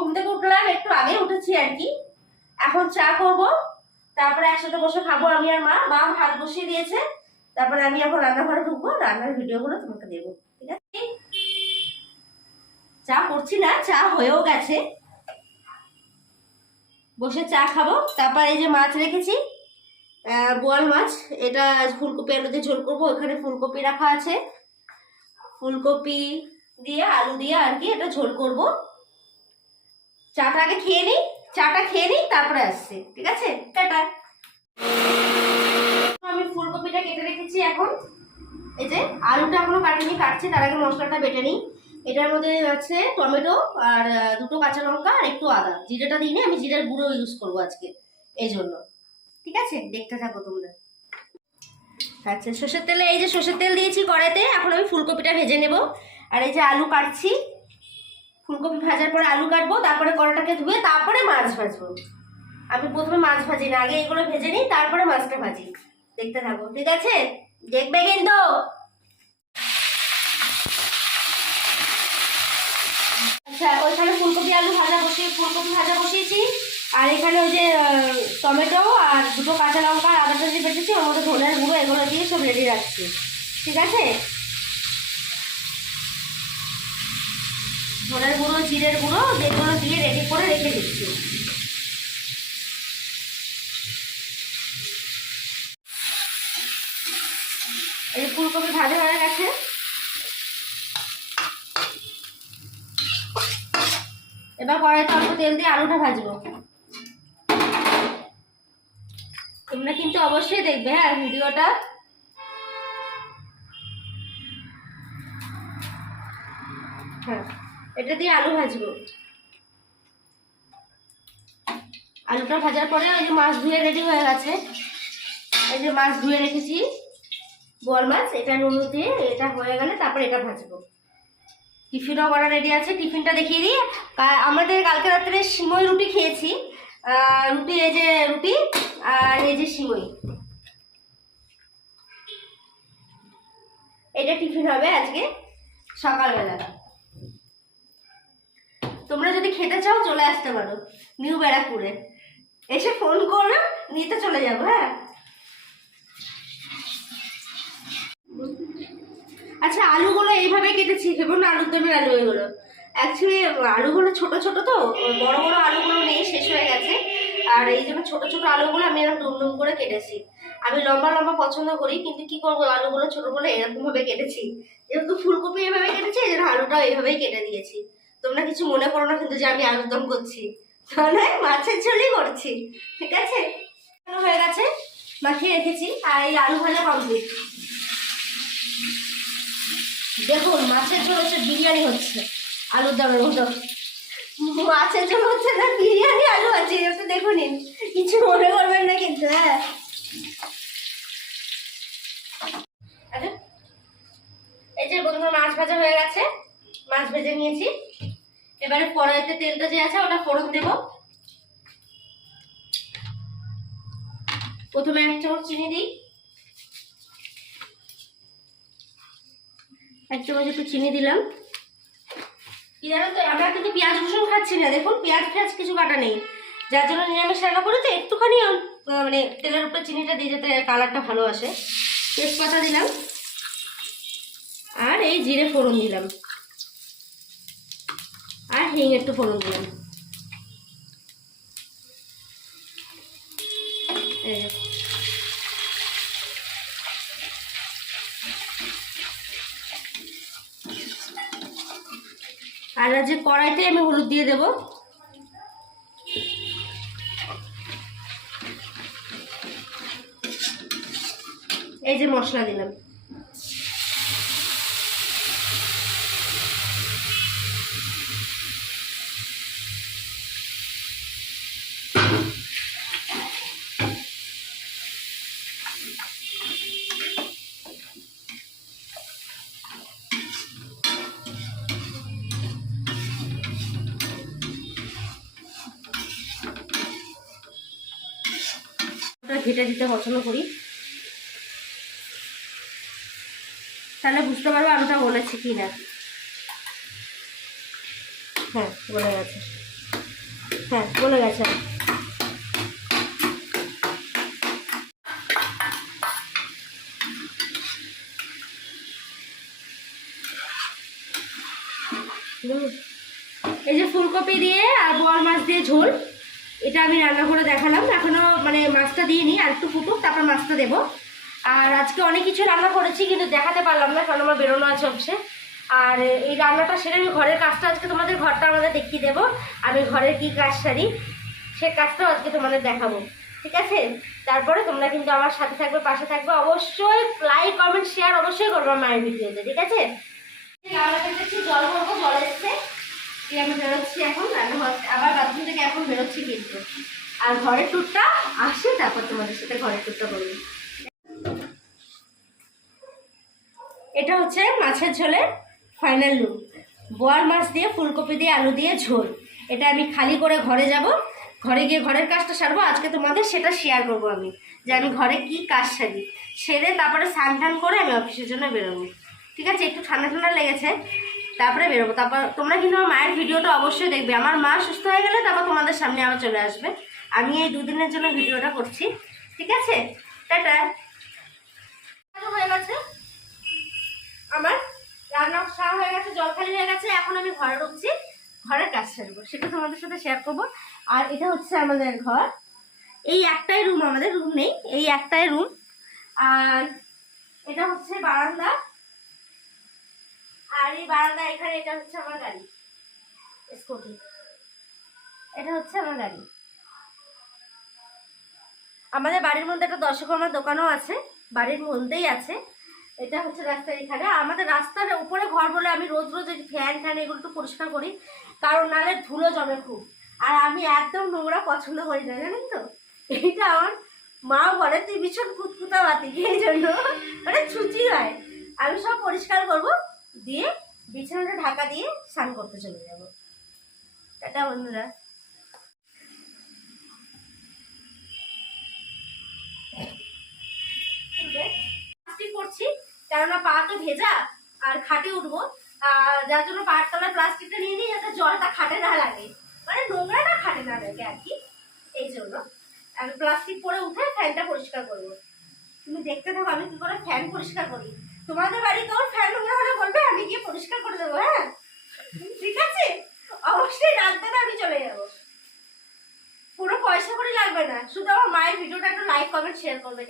ঘুম থেকে উঠলাম, একটু আগে উঠেছি আর কি। এখন চা করব, তারপরে একসাথে বসে খাবো আমি আর মা। মা ভাত বসিয়ে দিয়েছে, তারপরে আমি এখন রান্নাঘরে ঢুকবো, রান্নার ভিডিওগুলো তোমাকে দেবো, ঠিক আছে? চা করছি না, চা হয়েও গেছে, বসে চা খাবো। তারপর এই যে মাছ রেখেছি, বোয়াল মাছ, এটা ফুলকপি আলু দিয়ে ঝোল করবো। ওখানে ফুলকপি রাখা আছে, ফুলকপি দিয়ে আলু দিয়ে আর কি এটা ঝোল করবো। চাটা আগে খেয়ে নিই, চাটা খেয়ে নিই তারপরে আসছি, ঠিক আছে? টাটা। আমি ফুলকপিটা কেটে রেখেছি এখন। এই যে আলুটা এখনো কাটিনি, কাটছি, তার আগে মশলাটা বেটে নিই। এটার মধ্যে আছে টমেটো আর দুটো কাঁচা লঙ্কা আর একটু আদা। জিরেটা দিইনি, আমি জিরের গুঁড়ো ইউজ করবো আজকে, এই জন্য। ঠিক আছে, দেখতে থাকো তোমরা। আচ্ছা, সর্ষের তেলে, এই যে সর্ষের তেল দিয়েছি কড়াইতে। এখন আমি ফুলকপিটা ভেজে নেব। আর এই যে আলু কাটছি, ফুলকপি ভাজার পরে আলু কাটবো, তারপরে কড়াটাকে ধুয়ে তারপরে মাছ ভাজবো। আমি প্রথমে মাছ ভাজি না, আগে এগুলো ভেজে নিই, তারপরে মাছটা ভাজি। দেখতে থাকো, ঠিক আছে? দেখবে কিন্তু। আচ্ছা, ওইখানে ফুলকপি ভাজা বসিয়েছি। আর এখানে ওই যে টমেটো আর দুটো কাঁচা লঙ্কা আর আদাটা দিয়ে বেটেছি, ওর মধ্যে ধনের গুঁড়ো এগুলো দিয়ে সব রেডি রাখছি, ঠিক আছে? ধনের গুঁড়ো, জিরের গুঁড়ো যেগুলো দিয়ে রেডি করে রেখে দিচ্ছি। এই ফুলকপি ভাজা হয়ে গেছে, এবার কড়াইতে অল্প তেল দিয়ে আলুটা ভাজবো। তোমরা কিন্তু অবশ্যই দেখবে, হ্যাঁ, ভিডিওটা। হ্যাঁ, এটা দিয়ে আলু ভাজবো। আলুটা ভাজার পরে ওই যে মাছ ধুয়ে রেডি হয়ে গেছে, এই যে মাছ ধুয়ে রেখেছি, বোয়াল মাছ, এটা নুন দিয়ে, এটা হয়ে গেলে তারপর এটা ভাজবো। টিফিনও করা রেডি আছে, টিফিনটা দেখিয়ে দিই। আমাদের কালকে রাত্রে সিমই রুটি খেয়েছি, রুটি, এই যে রুটি আর এই যে সিমই, এটা টিফিন হবে আজকে সকালবেলা। তোমরা যদি খেতে চাও চলে আসতে পারো নিউ ব্যারাকপুরে, এসে ফোন করো, নিতে চলে যাবো। হ্যাঁ, আচ্ছা, আলুগুলো এইভাবে কেটেছি, ভেবো না আলুর দমের আলু এগুলো। অ্যাকচুয়ালি আলুগুলো ছোট ছোট তো, বড় বড় আলুগুলো নেই, শেষ হয়ে গেছে। আর এই জন্য ছোট ছোট আলুগুলো আমি এরকম ডুম ডুম করে কেটেছি। আমি লম্বা লম্বা পছন্দ করি, কিন্তু কি করবো, আলুগুলো ছোট বলে এরকম ভাবে কেটেছি। যেহেতু ফুলকপি এভাবে কেটেছি, এই জন্য আলুটাও এইভাবেই কেটে দিয়েছি। তোমরা কিছু মনে করো না কিন্তু যে আমি আলুর দম করছি, তাহলে মাছের ঝোলই করছি, ঠিক আছে? হয়ে গেছে, মাখিয়ে রেখেছি, আর এই আলু ভাজা কমপ্লিট। দেখুন, মাছের ঝোল হচ্ছে বিরিয়ানি হচ্ছে আলুর দমের মতো। মাছের ঝোল হচ্ছে না, বিরিয়ানি আলু আছে, একটু দেখুন, কিছু মনে করবেন না কিন্তু। হ্যাঁ, আচ্ছা, এই যে বন্ধুরা মাছ ভাজা হয়ে গেছে, মাছ ভেজে নিয়েছি। এবারে কড়াইতে তেলটা যে আছে ওটা ফোড়ন দেব। প্রথমে 1 চামচ চিনি দিই, 1 চামচ একটু চিনি দিলাম। কি জানো তো, আমরা কিন্তু পেঁয়াজ রসুন খাচ্ছি না, দেখুন পেঁয়াজ ফেঁয়াজ কিছু কাটা নেই, যার জন্য নিরামিষ রান্না করি তো একটুখানি মানে তেলের উপরে চিনিটা দিয়ে, যাতে কালারটা ভালো আসে। তেজপাতা দিলাম, আর এই জিরে ফোড়ন দিলাম, আর হিং একটু ফোড়ন দিলাম। আর যে কড়াইতে আমি হলুদ দিয়ে দেব। এই যে মশলা দিলাম, ঘেটে দিতে পছন্দ করি, তাহলে বুঝতে পারবো আলুটা গলেছে কি না। হ্যাঁ, গলে গেছে। হ্যাঁ বলে গেছে। এই যে ফুলকপি দিয়ে আর বোয়াল মাছ দিয়ে ঝোল, এটা আমি রান্না করে দেখালাম। এখনো মানে মাছটা দিইনি, আর একটু ফুটুক তারপর মাছটা দেবো। আর আজকে অনেক কিছু রান্না করেছি কিন্তু দেখাতে পারলাম না, কারণ আমার বেরোনো আছে অফিসে। আর এই রান্নাটা সেরে আমি ঘরের কাজটা আজকে তোমাদের ঘরটা আমাদের দেখিয়ে দেবো, আমি ঘরের কি কাজ সারি সে কাজটাও আজকে তোমাদের দেখাবো, ঠিক আছে? তারপরে তোমরা কিন্তু আমার সাথে থাকবে, পাশে থাকবে, অবশ্যই লাইক কমেন্ট শেয়ার অবশ্যই করবো মায়ের ভিডিওতে, ঠিক আছে? জল করবো, জল এসছে, আমি বেরোচ্ছি এখন আবার বাথরুম থেকে এখন বেরোচ্ছি কিন্তু। আর ঘরের টুরটা আসে তারপর তোমাদের সাথে ঘরের টুরটা বলবো। এটা হচ্ছে মাছের ঝোলের ফাইনাল লুক, বোয়াল মাছ দিয়ে ফুলকপি দিয়ে আলু দিয়ে ঝোল। এটা আমি খালি করে ঘরে যাব, ঘরে গিয়ে ঘরের কাজটা সারবো। আজকে তোমাদের সেটা শেয়ার করবো আমি, যে আমি ঘরে কি কাজ সারি, সেরে তারপরে স্নান টান করে আমি অফিসের জন্য বেরোবো, ঠিক আছে? একটু ঠান্ডা ঠান্ডা লেগেছে, তারপরে বেরোবো। তারপর তোমরা কিন্তু আমার মায়ের ভিডিওটা অবশ্যই দেখবে। আমার মা সুস্থ হয়ে গেলে তারপর তোমাদের সামনে আবার চলে আসবে। আমি এই দুদিনের জন্য ভিডিওটা করছি, ঠিক আছে? টাটা। হয়ে গেছে আমার রান্না সারা হয়ে গেছে, জল খালি হয়ে গেছে, এখন আমি ঘরে ঢুকছি, ঘরের কাজ সারবো, সেটা তোমাদের সাথে শেয়ার করবো। আর এটা হচ্ছে আমাদের ঘর, এই একটাই রুম, আমাদের রুম নেই, এই একটাই রুম। আর এটা হচ্ছে বারান্দা, আর এই বারান্দা এখানে এটা হচ্ছে আমার গাড়ি স্কুটি, এটা হচ্ছে আমার গাড়ি। আমাদের বাড়ির মধ্যে একটা দশকর্মার দোকানও আছে, বাড়ির মধ্যেই আছে। এটা হচ্ছে রাস্তার এখানে, আমাদের রাস্তার উপরে ঘর বলে আমি রোজ রোজ এই ফ্যান ট্যান এগুলো একটু পরিষ্কার করি, কারণ নাহলে ধুলো জমে খুব। আর আমি একদম নোংরা পছন্দ করি না, জানেন তো? এইটা আমার মা বলে তুই ভীষণ কুতকুতা বাতি, এই জন্য মানে ছুচি হয়। আমি সব পরিষ্কার করব, দিয়ে বিছানাটা ঢাকা দিয়ে স্নান করতে চলে যাব। টাটা বন্ধুরা। করছি কেননা পা তো ভেজা, আর খাটে উঠবো, যার জন্য পায়ের তলায় প্লাস্টিকটা নিয়ে নিই যাতে জলটা খাটে না লাগে, মানে নোংরাটা খাটে না লাগে আর কি। এই জন্য আমি প্লাস্টিক পরে উঠে ফ্যানটা পরিষ্কার করবো। তুমি দেখতে থাকো আমি কি করে ফ্যান পরিষ্কার করি। তোমাদের বাড়িতেও ফ্যান নোংরা হলে বলবে, আমি গিয়ে পরিষ্কার করে দেবো। হ্যাঁ ঠিক আছে, অবশ্যই রাখতে না, আমি চলে যাবো, পুরো পয়সা করে লাগবে না, শুধু আমার মায়ের ভিডিওটা একটু লাইক কমেন্ট শেয়ার করবে।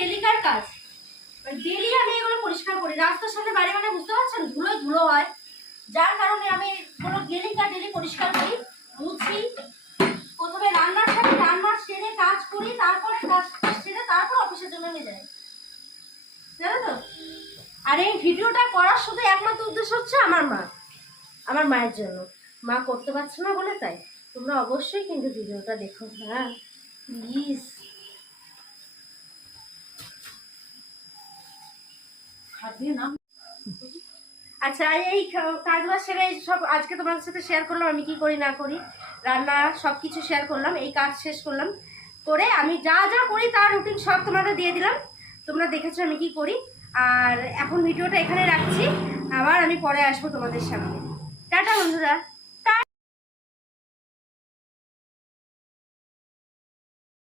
ডেলিকার কাজ, ডেলি আমি এগুলো পরিষ্কার করি। রাস্তার সামনে বাড়ি মানে বুঝতে পারছেন, ধুলোয় ধুলো হয়, যার কারণে আমি কোনো ডেলি পরিষ্কার করি, মুছি। প্রথমে রান্নার সাথে রান্নার সেরে কাজ করি, তারপরে কাজ সেরে তারপর অফিসের জন্য নিয়ে যাই, জানো তো? আর এই ভিডিওটা করার শুধু একমাত্র উদ্দেশ্য হচ্ছে আমার মায়ের জন্য। মা করতে পারছে না বলে, তাই তোমরা অবশ্যই কিন্তু ভিডিওটা দেখো, হ্যাঁ প্লিজ। আচ্ছা, এই কাজবাজ সেরে সব আজকে তোমাদের সাথে শেয়ার করলাম, আমি কি করি না করি, রান্না সব কিছু শেয়ার করলাম। এই কাজ শেষ করলাম, করে আমি যা যা করি তার রুটিন সব তোমাদের দিয়ে দিলাম, তোমরা দেখেছো আমি কি করি। আর এখন ভিডিওটা এখানে রাখছি, আবার আমি পরে আসবো তোমাদের সামনে। টাটা বন্ধুরা।